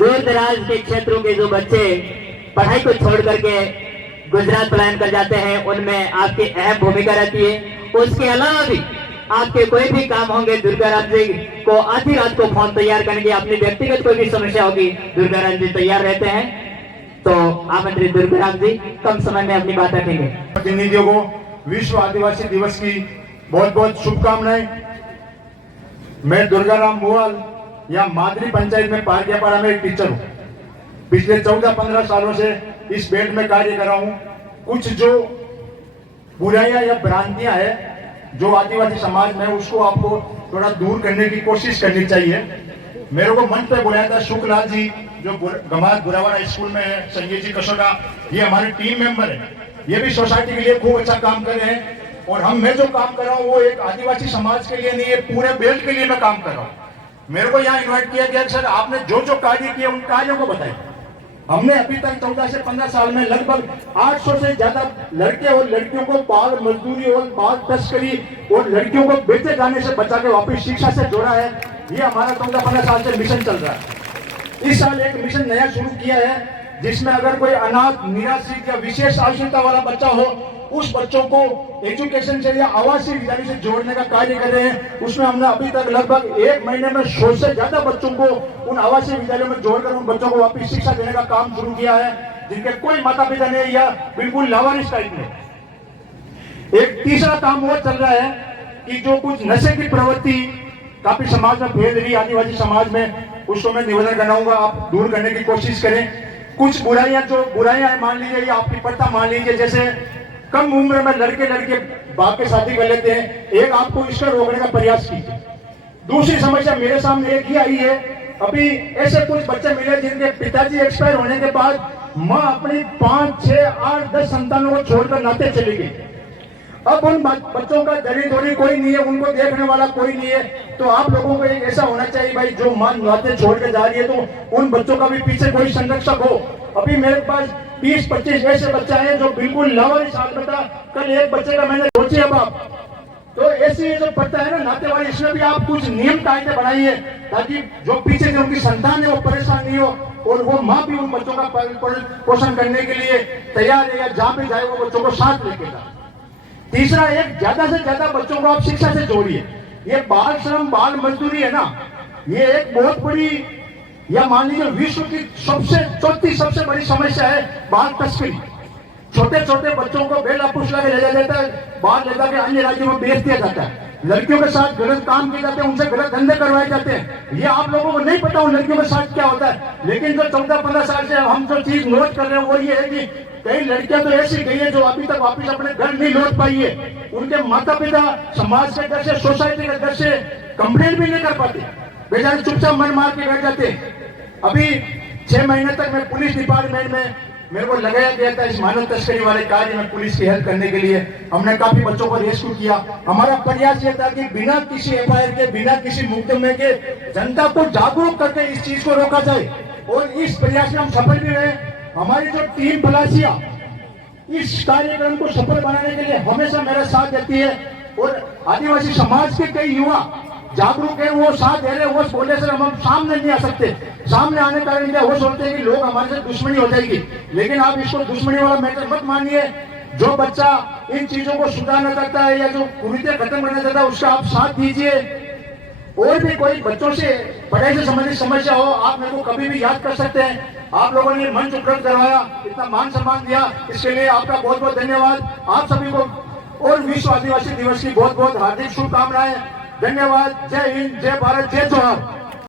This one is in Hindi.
दूर दराज के क्षेत्रों के जो बच्चे पढ़ाई को छोड़ करके गुजरात पलायन कर जाते हैं, उनमें आपकी अहम भूमिका रहती है। उसके अलावा भी आपके कोई भी काम होंगे, दुर्गाराम जी को आधी रात को फोन तैयार करेंगे, अपनी व्यक्तिगत कोई भी समस्या होगी, दुर्गाराम जी तैयार रहते हैं। तो आमंत्रित दुर्गाराम जी कम समय में अपनी बात रखेंगे। प्रतिनिधियों को विश्व आदिवासी दिवस की बहुत बहुत शुभकामनाएं। मैं दुर्गाराम मुवाल या मादरी पंचायत में पारगियापाड़ा में एक टीचर हूँ। पिछले 14-15 सालों से इस बेल्ट में कार्य कर रहा हूँ। कुछ जो बुराइयां या भ्रांतियां है जो आदिवासी समाज में, उसको आपको थोड़ा दूर करने की कोशिश करनी चाहिए। मेरे को मंच पे बुलाया था शुक्लाल जी, जो गमात गुरावाड़ा स्कूल में है, संजय जी कसोटा, ये हमारे टीम मेंबर है। ये भी सोसाइटी के लिए खूब अच्छा काम कर रहे हैं। और मैं जो काम कर रहा हूँ वो एक आदिवासी समाज के लिए नहीं है, पूरे बेल्ट के लिए मैं काम कर रहा हूँ। मेरे को यहाँ इन्वाइट किया गया, सर आपने जो जो कार्य किए उन कार्यों को बताइए। हमने अभी तक 14 से 15 साल में लगभग 800 से ज्यादा लड़के और लड़कियों को बाल मजदूरी और बाल तस्करी और लड़कियों को बेचे जाने से बचा के वापस शिक्षा से जोड़ा है। ये हमारा 14-15 साल से मिशन चल रहा है। इस साल एक मिशन नया शुरू किया है जिसमें अगर कोई अनाथ, निराश्रित या विशेष आवश्यकता वाला बच्चा हो, उस बच्चों को एजुकेशन से या आवासीय विद्यालय से जोड़ने का कार्य कर रहे हैं। उसमें हमने अभी तक लगभग 1 महीने में 100 से ज्यादा बच्चों को उन आवासीय विद्यालयों में जोड़कर उन बच्चों को वापस शिक्षा देने का काम शुरू किया है, जिनके कोई माता पिता नहीं या बिल्कुल लावारिस टाइप में। एक तीसरा काम वो चल रहा है कि जो कुछ नशे की प्रवृत्ति काफी समाज में फैल रही है आदिवासी समाज में, उसको मैं निवेदन कराऊंगा आप दूर करने की कोशिश करें। कुछ बुराइयां जो बुराइयां मान लीजिए या आपकी प्रथा मान लीजिए, जैसे कम उम्र में लड़के लड़के बाप के शादी कर लेते हैं, एक आपको इसको रोकने का प्रयास कीजिए। दूसरी समस्या मेरे सामने एक ही आई है, अभी ऐसे कुछ बच्चे मिले जिनके पिताजी एक्सपायर होने के बाद माँ अपनी 5, 6, 8, 10 संतानों को छोड़कर नाते चली गई। अब उन बच्चों का दरी दोरी कोई नहीं है, उनको देखने वाला कोई नहीं है। तो आप लोगों को एक ऐसा होना चाहिए भाई, जो माँ नाते छोड़ के जा रही है तो उन बच्चों का भी पीछे कोई संरक्षक हो। अभी मेरे पास 20-25 ऐसे बच्चे हैं जो बिल्कुल लावारिस हालत में था। कल एक बच्चे का मैंने सोचिए अब आप, तो ऐसी जो पड़ता है ना नाते वाले, इसमें भी आप कुछ नियम कायदे बनाइए ताकि जो पीछे जो उनकी संतान है वो परेशान नहीं हो और वो माँ भी उन बच्चों का पोषण करने के लिए तैयार है, या जहाँ पे जाए वो बच्चों को साथ लेके जाए। तीसरा, एक ज्यादा से ज्यादा बच्चों को आप शिक्षा से जोड़िए। ये बाल श्रम, बाल मजदूरी है ना, ये एक बहुत बड़ी, या मान लीजिए विश्व की चौथी सबसे बड़ी समस्या है बाल तस्करी। छोटे छोटे बच्चों को बेला पुश लगा ले जाता है, बाल ले जाकर अन्य राज्यों में बेच दिया जाता है, लड़कियों के साथ गलत काम किए जाते हैं, उनसे गलत धंधे करवाए जाते हैं। ये आप लोगों को नहीं पता उन लड़कियों के साथ क्या होता है। लेकिन जो 14-15 साल से हम जो चीज नोट कर रहे हैं वो ये है कि कई लड़कियां तो ऐसी गई है जो अभी तक वापिस अपने घर नहीं लौट पाई है। उनके माता पिता समाज के डर से, सोसाइटी के डर से कंप्लेन भी नहीं कर पाते, बेचारे चुपचाप मन मार के बैठ जाते। अभी 6 महीने तक मैं पुलिस डिपार्टमेंट में मेरे को लगाया गया था इस मानव तस्करी वाले कार्य में पुलिस की हेल्प करने के लिए। हमने काफी बच्चों को रेस्क्यू किया। हमारा प्रयास ये था कि बिना किसी एफआईआर के, बिना किसी मुकदमे के जनता को जागरूक करके इस चीज को रोका जाए, और इस प्रयास में हम सफल भी रहे। हमारी जो टीम पलासिया इस कार्यक्रम को सफल बनाने के लिए हमेशा मेरा साथ देती है, और आदिवासी समाज के कई युवा जागरूक है, वो साथ दे रहे। वो बोले सर हम सामने नहीं आ सकते, सामने आने का कारण क्या, वो सोचते हैं कि लोग हमारे से दुश्मनी हो जाएगी। लेकिन आप इसको दुश्मनी वाला मैटर मत मानिए। जो बच्चा इन चीजों को सुधारना चाहता है या जो कुरीतियां खत्म करना चाहता है, उसका आप साथ दीजिए। और भी कोई बच्चों से पढ़ाई से संबंधित समस्या हो, आप मेरे को कभी भी याद कर सकते हैं। आप लोगों ने मंच उपलब्ध करवाया, इतना मान सम्मान दिया, इसके लिए आपका बहुत बहुत धन्यवाद। आप सभी को और विश्व आदिवासी दिवस की बहुत बहुत हार्दिक शुभकामनाएं। धन्यवाद। जय हिंद, जय भारत, जय जोहार।